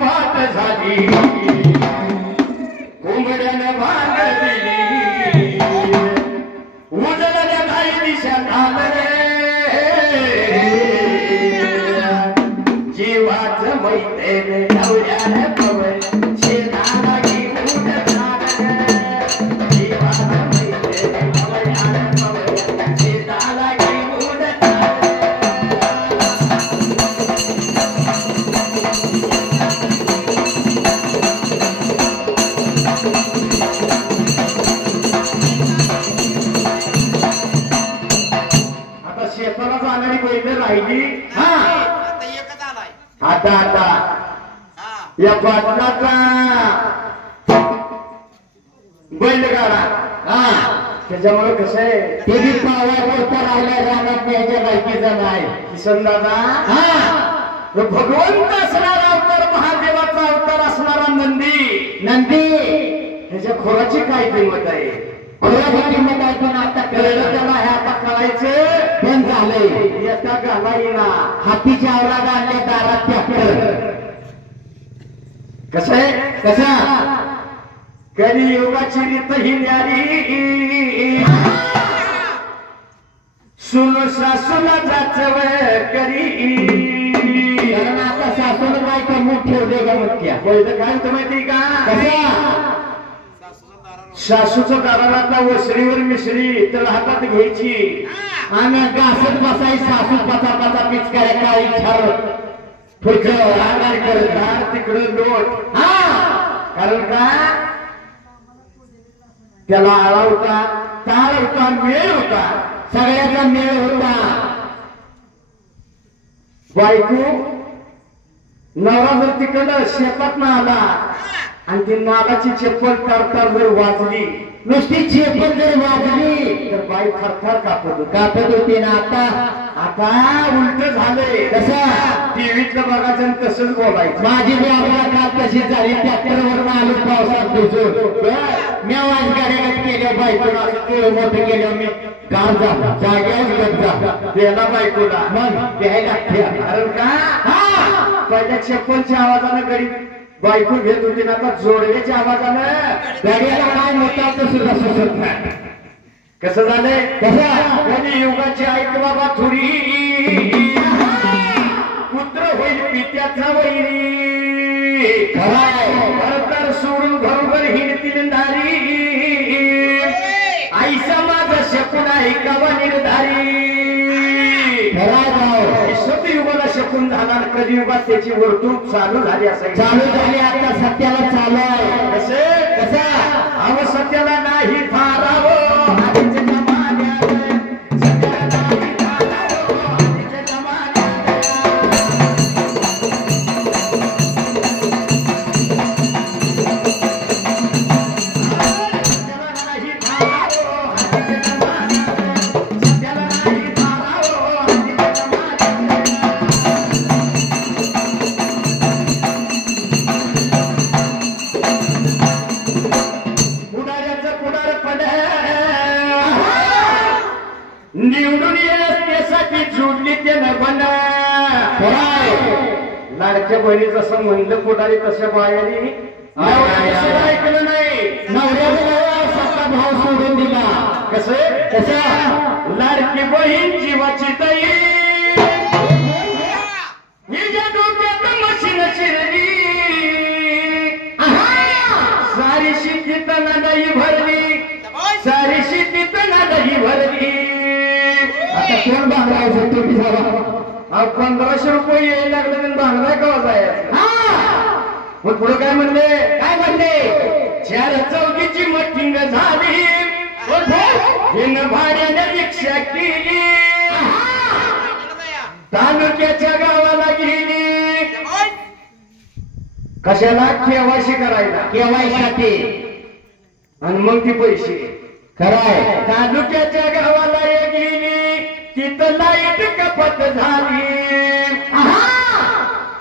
पाठ झाली कोंबड्यानं भांगली उजळल्या नाही दिशा जीवाचं मैत्रीण नवऱ्यानं पवन शेताला घेऊन जीवाचं मैत्रीण नवऱ्यानं पवन शेताला घेऊन आता शेताला जाणारी बैल राहिली आता आता या पाटलाचा बैलगाडा त्याच्यामुळे कसं आहे ते बी पावावर राहिल्या राहण्यात याच्या बायकीचा नाही किसन दादा भगवंत असणारा अवतार महादेवाचा अवतार असणारा नंदी नंदी ह्याच्या खोराची काय किंमत आहे खोराची किंमत आहे पण आता कळलं त्याला हे आता कळायचं पण झालंय येता घालाईना हातीच्या आवराला आणले दारात ट्रॅक्टर कसं आहे कसा कधी योगाची रीत ही न्यारी सुन सासूला जाचव करी कारण आता सासूला काय कमवून ठेवले का मुख्या पहिलं काय होतं माहिती का सासूचं दाराला वसरीवर मिसरी त्याला हातात घ्यायची आणि घासत बसाई सासू पाचा पाचा पिचकाऱ्या काळी छारत तिकडं लोट कारण का त्याला आळा होता ताळ होता मेळ होता सगळ्याचा मेळ होता बायको नवरा जर तिकडं शेतात ना आला आणि ती नागाची चप्पल टाळता जर वाजली नुसती चप्पल जर वाजली तर बाई थरथर कापत होती ना आता उलट झालंय कसं टीव्हीतलं बघायचं तसंच बोलायचं माझी बी आम्हाला काल तशी झाली ट्रॅक्टरवर आलो पावसात भिजून मी आवाज गाड्या केल्या बायकोला असं मोठं केलं मी गाव जा जाग्यावर द्यायला बायकोला मग द्यायला कारण का पहिल्या चप्पलच्या आवाजानं गरीब बायको घेत होती ना आता जोडव्याच्या आवाजानं गाड्याला काय मोठा सुद्धा सुचत नाही कसं झालंय कसं युगाची ऐक बाबा थोडी पुत्र होईल पित्याचा वैरी खरतर सोडून घरोघर हिंडतील नारी आईसा माझा शकून ऐकावा निर्धारी सतयुगाला शकून झाला कलियुगात त्याची वर्तुळ चालू झाली असायची चालू झाली आता सत्याला चालू आहे कसे कसा अव सत्याला नाही फारावं निवडून यासाठी जोडली त्यानं पण लाडक्या बहिणी जसं म्हणलं पुढारी तशा बायानी ऐकलं नाही नवऱ्याला सत्ता भाव सोडून दिला कसं कसा लाडकी बहीण जीवाची ताई हिच्या डोक्यात मशीन शिरली सारी शिकीत नादाई भरली सारी शिकीत नादाई भरली आता कोण बांगला तुम्ही झाला 1500 रुपये यायला लागले तर बांगला का जायचं मग पुढे काय म्हणले चार चौकीची मटिंग झाली हिनं भाड्याने रिक्षा केली तालुक्याच्या गावाला गेली कशाला केवायसी करायला केवायसाठी आणि मग ती पैसे खराय तालुक्याच्या गावाला गेली तिथं लाईट कपात झाली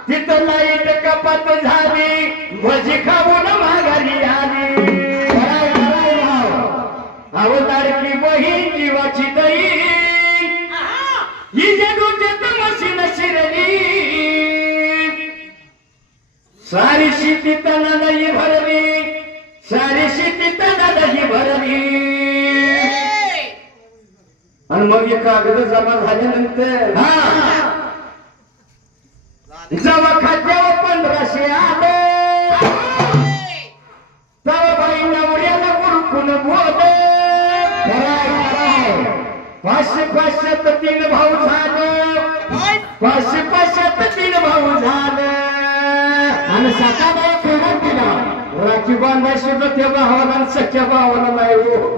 तिथं लाईट कपात झाली भजी खाऊन माघारी आली अहो लाडकी बहीण जीवाची ताई ही जे डोक्यात मशीन शिरली शेती त्यांना नाही भरली, सारी शेती त्यांना नाही भरली. आणि मग हे कागद जमा झाल्यानंतर जेव्हा खात्यावर 1500 आले, तेव्हा बाई नवऱ्याला गुरकुन बोलले. 500-500 3 भाऊ झालं, 500-500 3 भाऊ झालं. आणि सकाळी फेडून दिला. राखी बांधाय सुद्धा त्या भावाला आणि सख्या भावाला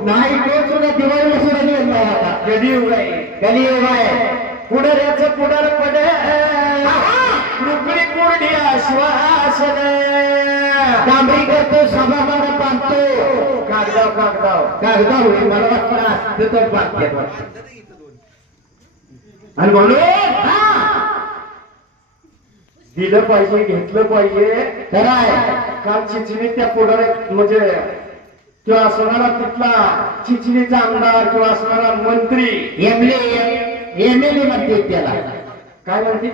नाही तो सुद्धा दिवाळीला सुद्धा निघत नाही. आता कलियुग आहे, कलियुग आहे. पुढाऱ्याचं पुढार पडे रुकडी कुरडी आश्वासन. डांबरी करतो सभामाना बांधतो कागदाव होईल. मला वाटतं असतं तर बांधते. आणि म्हणून दिलं पाहिजे, घेतलं पाहिजे. खरं आहे. काल चिचणी त्या पुढाऱ्यात म्हणजे किंवा असणारा तिथला चिचणीचा आमदार किंवा असणारा मंत्री एमएलए म्हणते त्याला. काय म्हणते?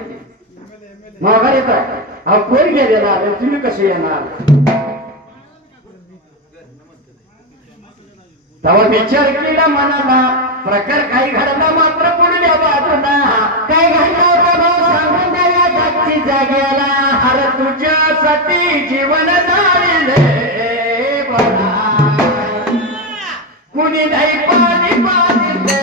माघार येतात. हा कोण गेलेला आहे, तुम्ही कसे येणार? तेव्हा विचार केला मनाला, प्रकार काही घडला मात्र पुढल्या बाजूला. काय घडला बाबा सांगून द्या जागची जाग्याला. हर तुझ्यासाठी जीवन झाले बळा, कुणी नाही पाणी पाजले.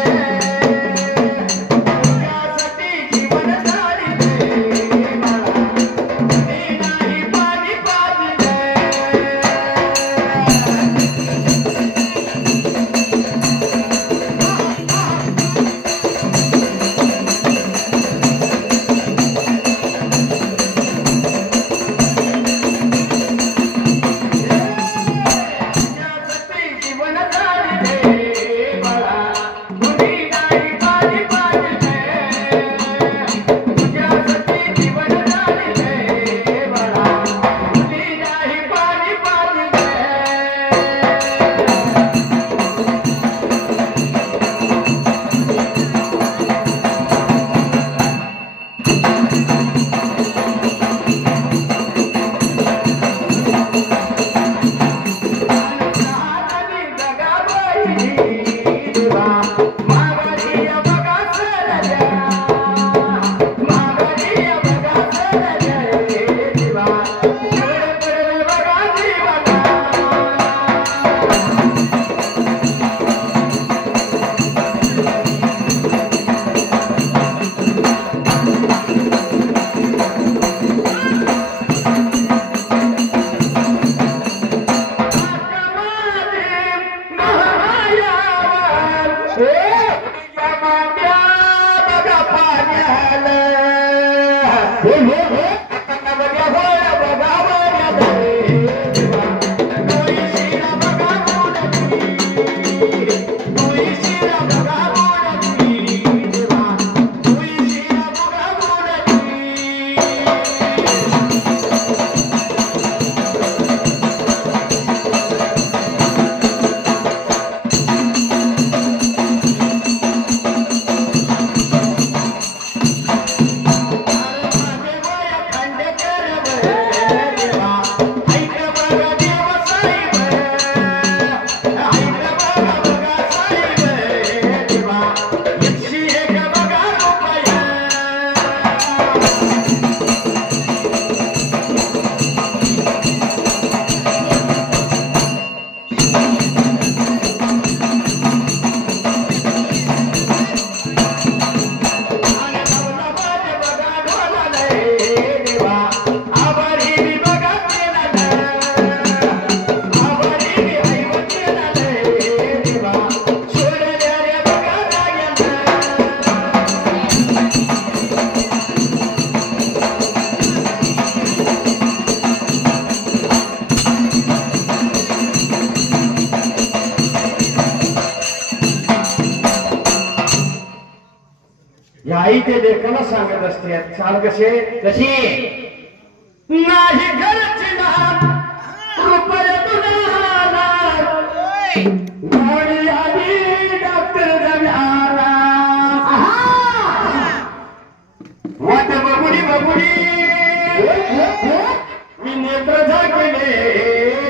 आई ते लेखाला सांगत असते. चाल कसे कशी नाही घरची लहान रुपये तुला गोळी आली डॉक्टर रव्याला. वाट बबुडी बबुडी मी नेत्र झाकले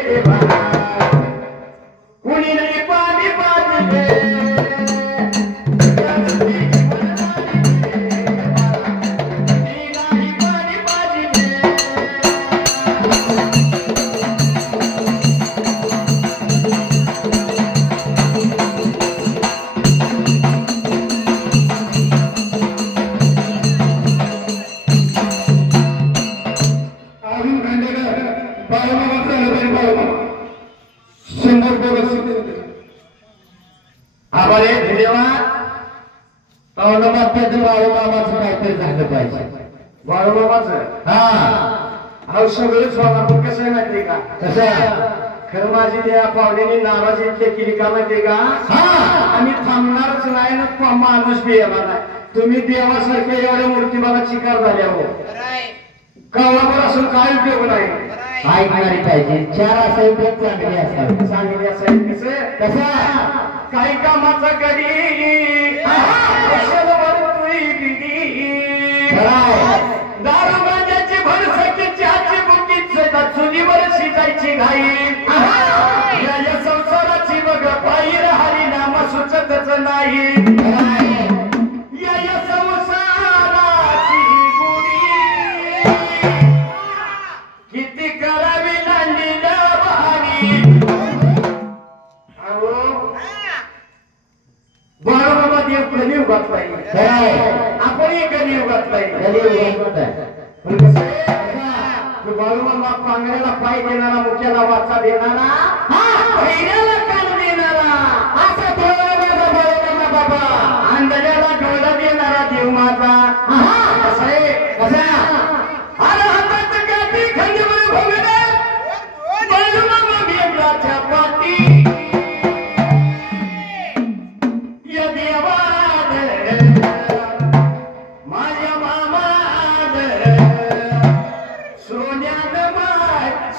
देवा कुणी नाही पाणी पाजले सगळंच होणार पण कसं आहे माहितीये का खरं माझी त्या पाहुण्याने नाराजी इतके केली का माहितीये का आम्ही थांबणारच नाही ना माणूस बी येणार नाही तुम्ही देवासारखे एवढ्या मूर्ती मला चिकार झाल्या हो कळावर असून काय उपयोग नाही ऐकणारी पाहिजे चार असावी चांगली असावी चांगली असावी कसं काही कामाचा कधी दारू गांजाची भरसकीची बुकीच चुलीवर शिजायची घाई या संसाराची बघ पायी राहिली नाम सुचतच नाही या संसाराची गुढी किती करावी लांडी भारी बाळूमामा देव कलियुगात पाहिजे आपणही कलियुगात पाहिजे पण कसं बाळूमामा पांगऱ्याला पाय देणारा मुख्याला वाचा देणारा पहिल्याला कान देणारा असा बाळूमामा बाबा अंधल्याला डोळा देणारा देव माझा कसं आहे कसा अरे हातात काठी खंडीवर भोगले बाळूमामा भेटलाच्या पाठी या देवाद माझ्या मामाद सोन्यान माय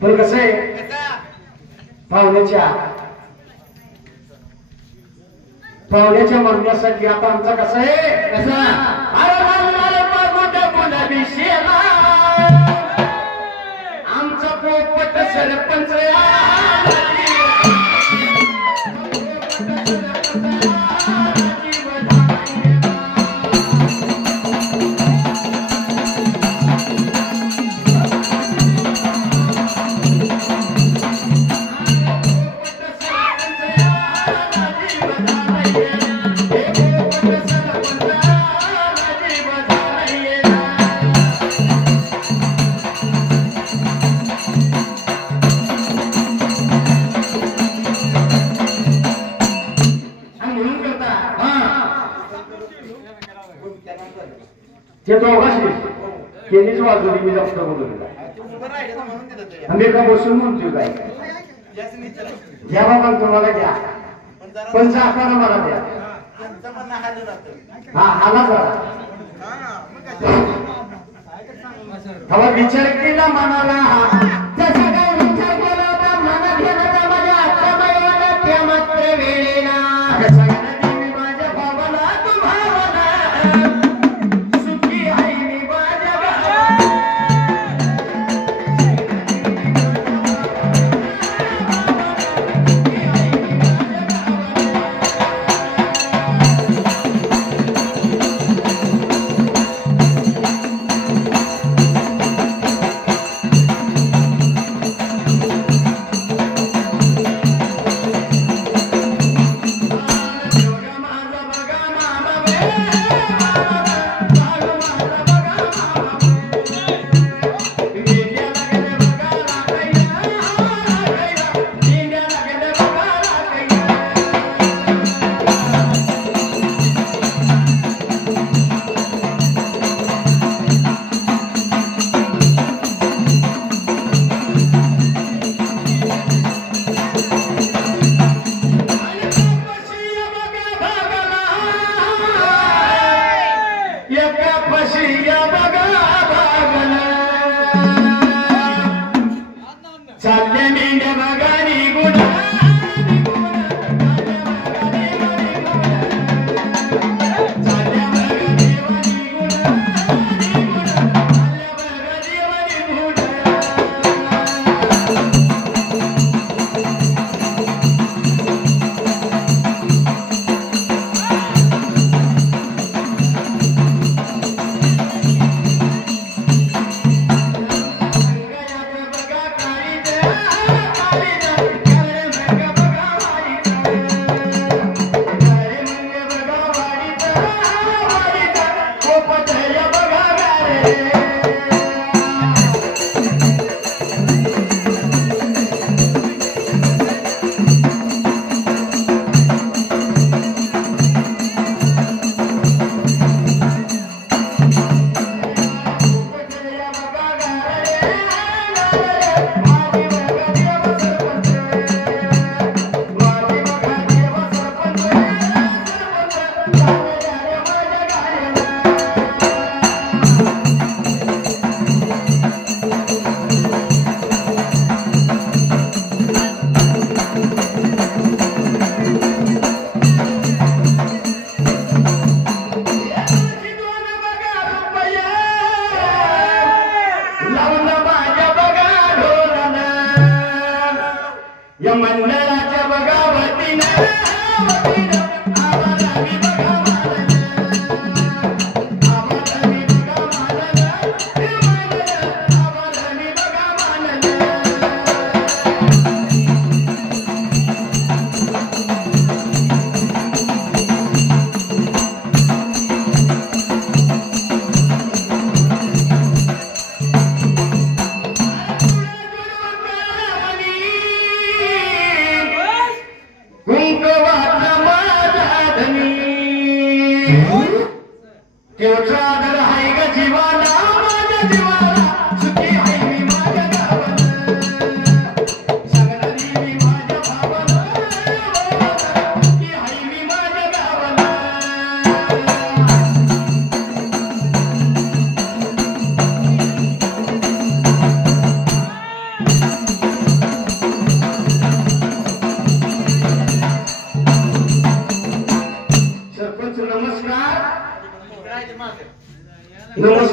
पण कसं आहे पाहुण्याच्या म्हणण्यासाठी आता आमचा कसं आहे कसा आमचा पोपट सरपंच ते दोघांशी त्यांनीच वाजवली मी जास्त बोलवलेला आम्ही का बसून म्हणतोय काय घ्या बाबा तुम्हाला घ्या पण जाताना मला द्या हा आला जरा विचार केला मनाला तसा काय विचार केला होता मनात घेण्याचा माझ्या आजच्या मैवाना त्या मात्र वेळेला माझ्या बाबाला तू भावना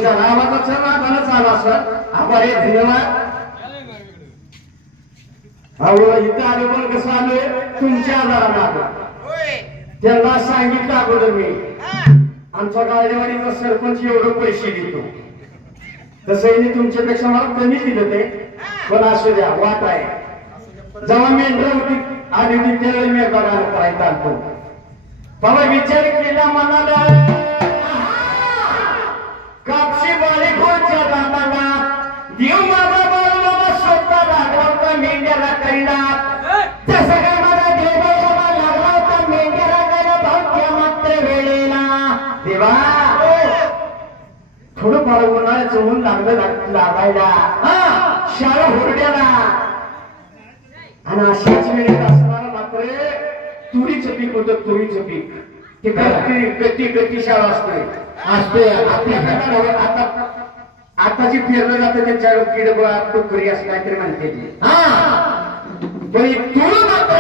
झाला आवाजाचा नादानच आला सर आभार आहे धन्यवाद अहो इथं आलो पण कसं आलोय तुमच्या आधारा मागं त्यांना सांगितलं अगोदर मी आमच्या गाळेवाडीचा सरपंच एवढं पैसे देतो तसंही तुमच्यापेक्षा मला कमी दिलं ते पण असू द्या वाट आहे जेव्हा मेंढर होती आली होती त्यावेळी मी बघा करायचा आणतो बाबा विचार केला मनाला कापशी बाळेखोरच्या दाताला देव माझा बाळूबाबा स्वतः लागला होता मेंढ्याला कळला तसं काय माझा देव बाळूबाबा लागला होता मेंढ्याला कळला भाग्य मात्र वेळेला देवा थोडं फार उन्हाळ्याचं ऊन लागलं लागायला शाळा हुरड्याला आणि अशाच वेळेत असणारा मात्र तुरीचं पीक होतं तुरीचं पीक ते गती गती शाळा असते आता जी पेरलं जातं त्यांच्या किड टोकरी असं काहीतरी म्हणते तूळ मात्र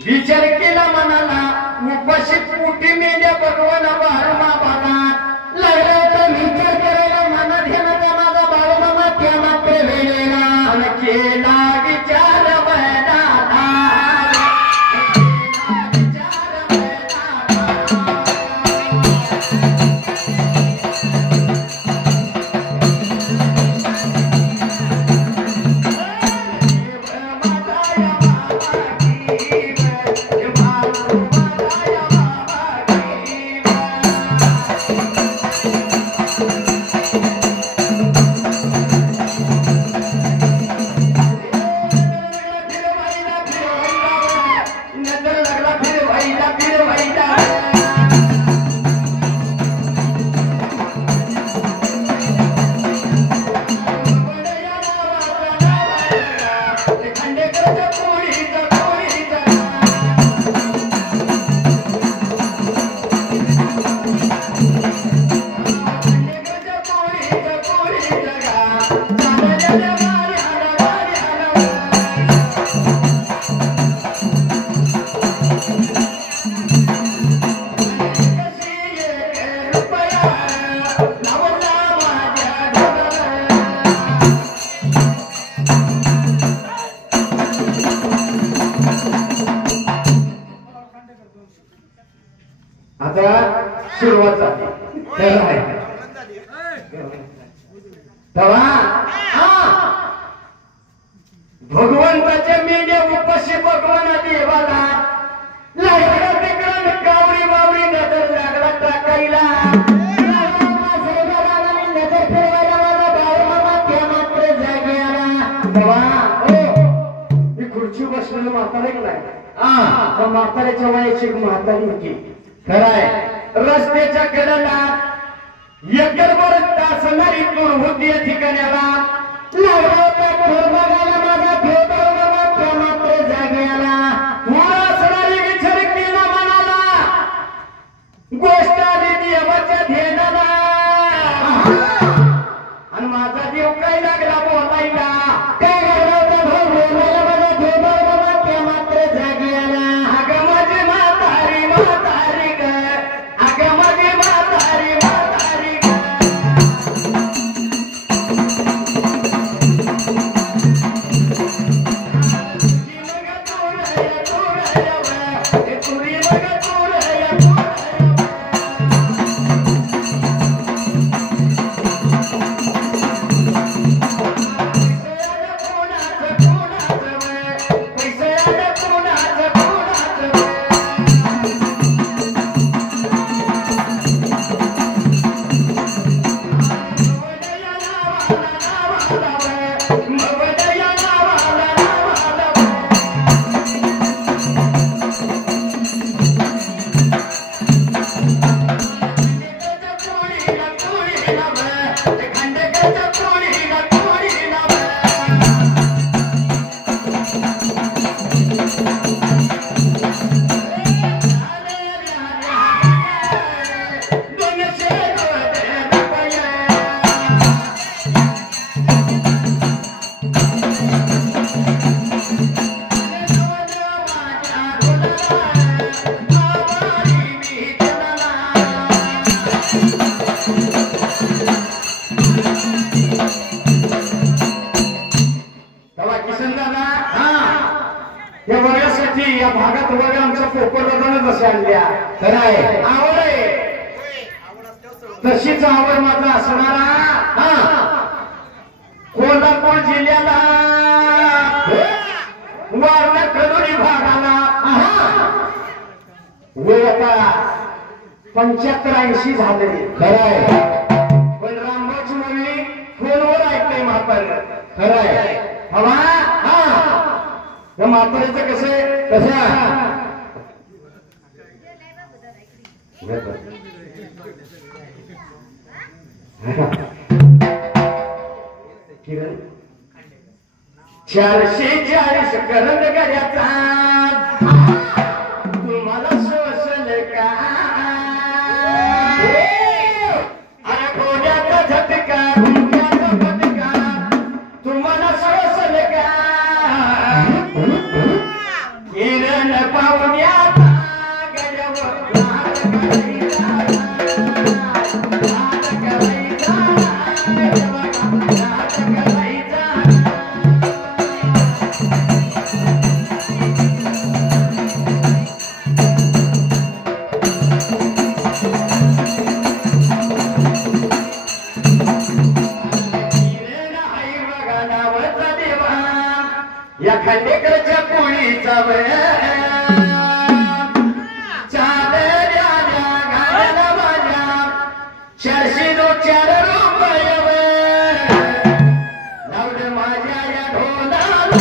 विचार केला मनाला उपाशी पोटी मेंढ्या भगवाना बाळमा बाला लागला होता विचार करायला मनात घेण्याचा माझा बाळमामा त्या मात्र वेळेला आणि केला विचार सुरुवात झाली भगवंताच्या मेंढ्या उपाशी भगवाना देवाला लागला तिकडं कावरी बावरी नजर लागला टाकायला नजर फिरवायला माझा बाळमामा त्या मात्र जागी आला मी खुर्ची बसलेलं म्हातारे नाही म्हाताऱ्याच्या वयाची म्हातारी होती खराय रस्त्याच्या कडेला एकरभर तासणारी तूर होती या ठिकाण्याला लागला होता तूर बघायला माझा भेटवला त्या मात्र जागी आला तूर असणारी विचार केला मनाला गोष्ट आली देवाच्या ध्येयाला आणि माझा देव काय लागला बोलायला काय लागला होता भाऊ बोलायला माझा भेटवला त्या मात्र जागी आला अगं माझी म्हातारी म्हातारी ग अगं माझी म्हातारी म्हातारी ग भागात बघा आमच्या पोपटराजानं जशा आणल्या खरं आहे. आवड आहे तशीच आवड माझा असणारा कोल्हापूर जिल्ह्याला वारणा कलोनी भागाला वय आता 75-80 झाले. खरं आहे. पण रामभाऊची मुली फोनवर ऐकते म्हातारे. खरं आहे. हवा या म्हाताऱ्याचं कसं आहे किरण 440 करंद गड्याचा तुम्हाला सोसल का अरे गोड्याचा झटका घुमक्याचा फटका तुम्हाला सोसल का किरण पाहुण्याचा गड्यावर या खांडेकरच्या पोळीचा चालल्या गाण्याला माझ्या 404 रुपये लावलं माझ्या या ढोलाला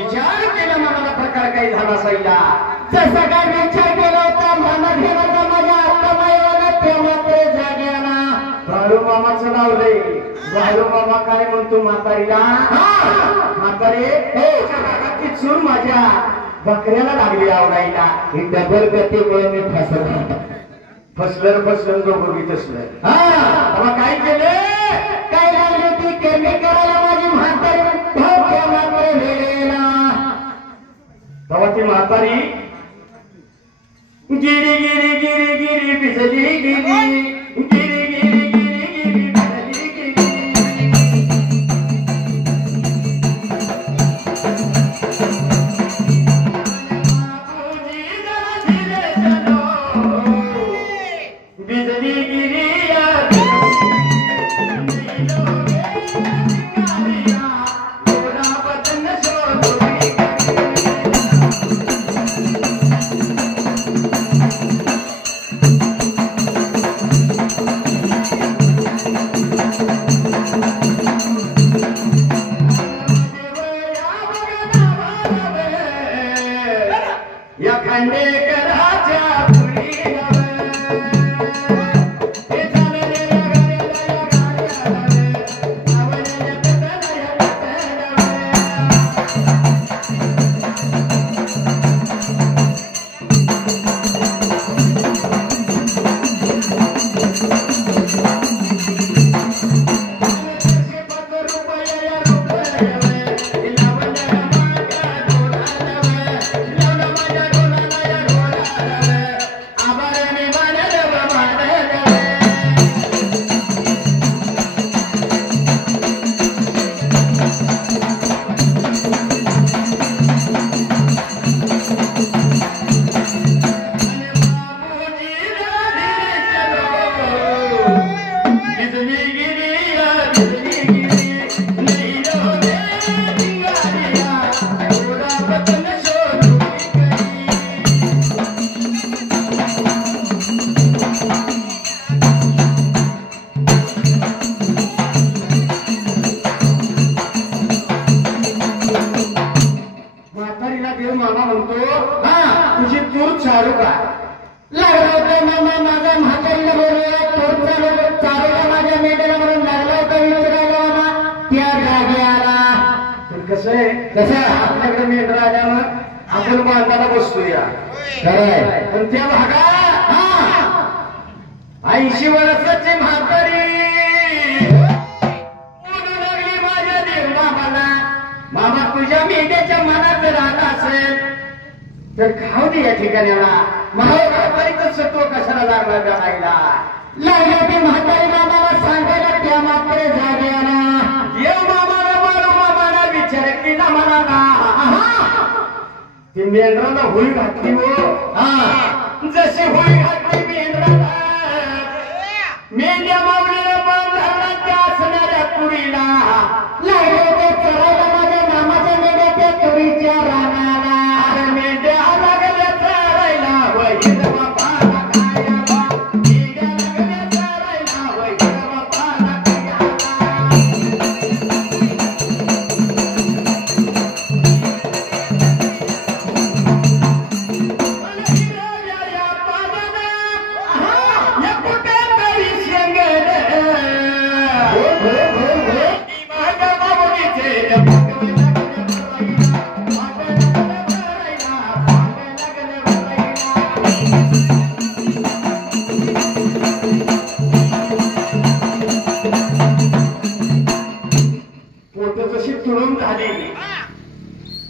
विचार केला मनाला प्रकार काही झाला असायला जसा काय विचार केला होता मनात घेण्याचा माझ्या आत्मायाला तेव्हा ते जाग्याला बाळू मामाचं नाव रे बाळू मामा काय म्हणतो म्हातारीला म्हातारे ती चूल माझ्या बकऱ्याला लागली आवडायला ही डबल गतीमुळे मी फसलं दोघं बी तसलं तेव्हा काय केलं काय लागली ती कमी करायला माझी म्हातारी तेव्हा ती म्हातारी गिरी गिरी गिरी गिरी बिजली गिरी गिरी गिरी गिरी गिरी बिजली गिरी बिजली गिरी या खांडेकराच्या मामा म्हणतो तुझी तूर चालू का लागला होता मामा माझ्या म्हातारीला बोलूया तोर चालूला माझ्या मेंढ्याला म्हणून लागला होता विचारायला मामा त्या जागी आला कसं आहे कसं आपल्याकडे मेंढरा आल्यावर आपण बांधायला बसतोया खरंय पण त्या भागात 80 वर्षाची म्हातारी बोलू लागली माझ्या देव मामाला मामा तुझ्या मेंढ्याच्या मनात राहत असेल तर खाऊ दे या ठिकाण्याला म्हातारीच तो कशाला लागला गायला लागला ते म्हातारी मामाला सांगायला त्या मात्र जागे आला देव मामाला बाळू मामाला विचार केला म्हणाला ती मेंढराला होळी घातली हो जशी होळी घातली मेंढराला मेंढ्या मावळीला बांधला त्या असणाऱ्या तुरीला लागले ते चरायला माझ्या मामाच्या मेंढ्या त्या तुरीच्या रानाला मेंढ्या लागल्या चरायला वैद्य बापाला खायला मेंढ्या लागल्या चरायला वैद्य बापाला खायला तुळून झाली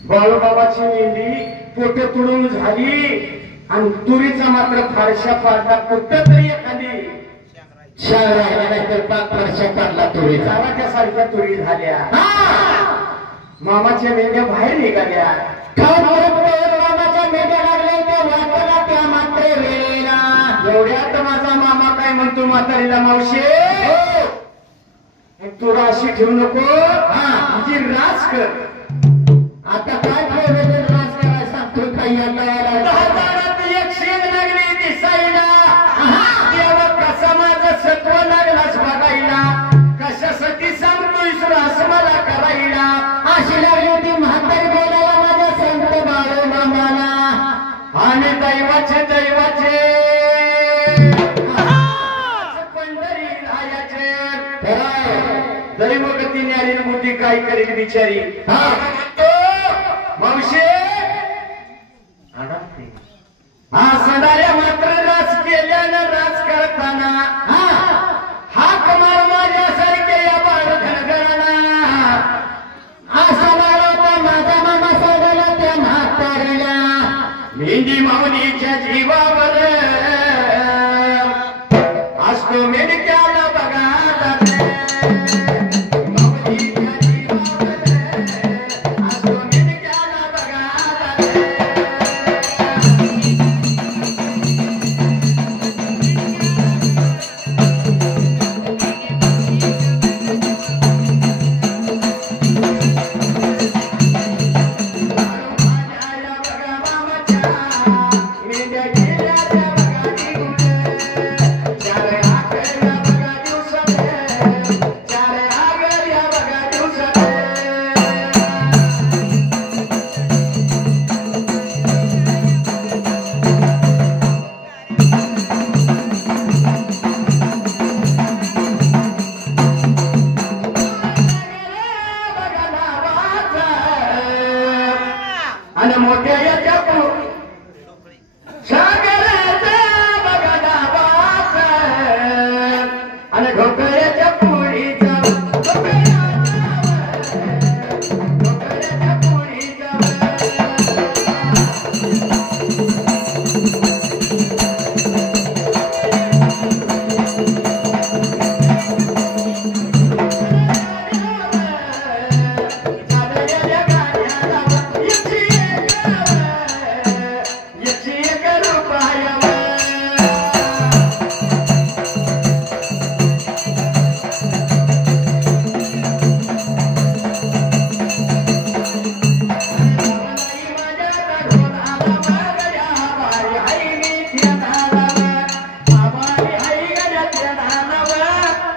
बाळूबाबाची मेंढी पोटे तुळून झाली आणि तुरीचा मात्र फारशा पाडला कुठं तरी एखादी फारशा काढला तुरीचा सारख्या तुरी झाल्या मामाच्या मेंढ्या बाहेर निघाल्या मामाच्या मेंढ्या लागल्या त्या वाटाला त्या मात्र वेळेला एवढ्यात माझा मामा काय म्हणतो म्हातारीला मावशे तुला अशी ठेवू नको तिची रास कर आता काय ठेवलं रास करायला सांगतो काही एक शेंग लागली दिसायला तेव्हा कसा माझं सत्व लागलाच बघायला कशासाठी सांगतोय रास मला करायला अशी लागली होती म्हातारी बोलायला बिचारी म्हणतो मावशे हा सणाऱ्या मात्र राज केल्यानं राज करताना हाक मार माझ्यासारखे या बाळ धनगरांना असा मारवता माझा मामा सोडला त्या म्हातारीला मेंढी माऊलीच्या जीवावर असतो मेंढक्याला बघा माऊलीच्या जीवावर असतो मेंढक्याला बघा आणि मोठ्या याच्या